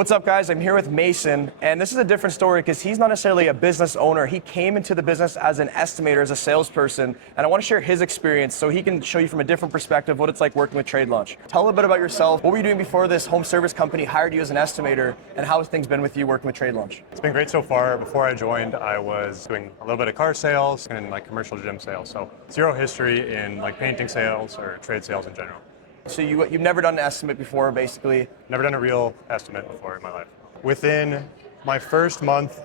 What's up, guys? I'm here with Mason, and this is a different story because he's not necessarily a business owner. He came into the business as an estimator, as a salesperson, and I want to share his experience so he can show you from a different perspective what it's like working with Trade Launch. Tell a little bit about yourself. What were you doing before this home service company hired you as an estimator, and how has things been with you working with Trade Launch? It's been great so far. Before I joined, I was doing a little bit of car sales and like commercial gym sales, so zero history in like painting sales or trade sales in general. So you've never done an estimate before, basically? Never done a real estimate before in my life. Within my first month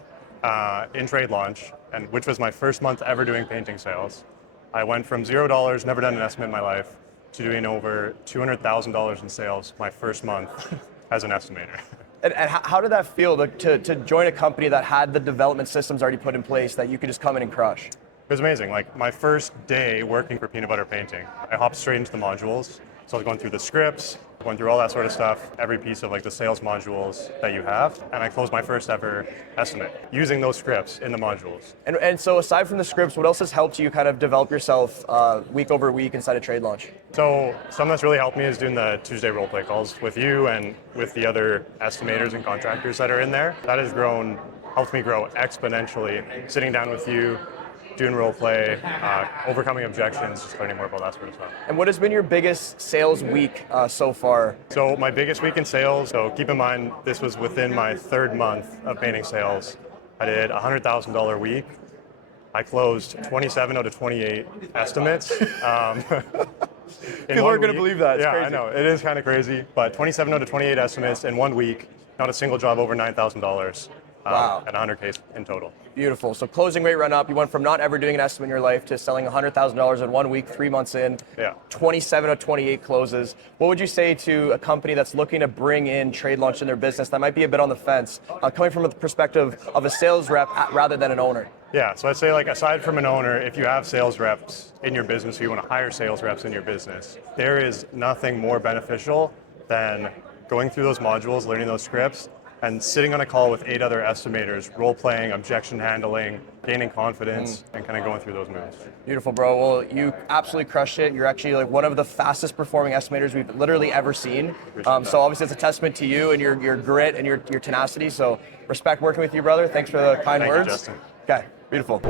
in Trade Launch, and which was my first month ever doing painting sales, I went from $0, never done an estimate in my life, to doing over $200,000 in sales my first month as an estimator. And how did that feel to join a company that had the development systems already put in place that you could just come in and crush? It was amazing. Like my first day working for Peanut Butter Painting, I hopped straight into the modules. So I was going through the scripts, going through all that sort of stuff, every piece of like the sales modules that you have, and I closed my first ever estimate using those scripts in the modules. And so aside from the scripts, what else has helped you kind of develop yourself week over week inside of Trade Launch? So something that's really helped me is doing the Tuesday role play calls with you and with the other estimators and contractors that are in there. That has helped me grow exponentially, sitting down with you, doing role play, overcoming objections, just learning more about that sort of stuff. And what has been your biggest sales week so far? So my biggest week in sales, so keep in mind this was within my third month of painting sales. I did a $100,000 week. I closed 27 out of 28 estimates. People aren't going to believe that. It's crazy. I know. It is kind of crazy. But 27 out of 28 estimates in 1 week, not a single job over $9,000. Wow. And 100K in total. Beautiful. So closing rate run up. You went from not ever doing an estimate in your life to selling $100,000 in 1 week, 3 months in. Yeah. 27 of 28 closes. What would you say to a company that's looking to bring in Trade Launch in their business that might be a bit on the fence, coming from the perspective of a sales rep rather than an owner? Yeah, so I'd say like aside from an owner, if you have sales reps in your business or you want to hire sales reps in your business, there is nothing more beneficial than going through those modules, learning those scripts, and sitting on a call with 8 other estimators, role-playing, objection handling, gaining confidence, and kind of going through those moves. Beautiful, bro. Well, you absolutely crushed it. You're actually like one of the fastest performing estimators we've literally ever seen. So obviously it's a testament to you and your grit and your tenacity. So respect working with you, brother. Thanks for the kind words. Thank you, Justin. Okay, beautiful.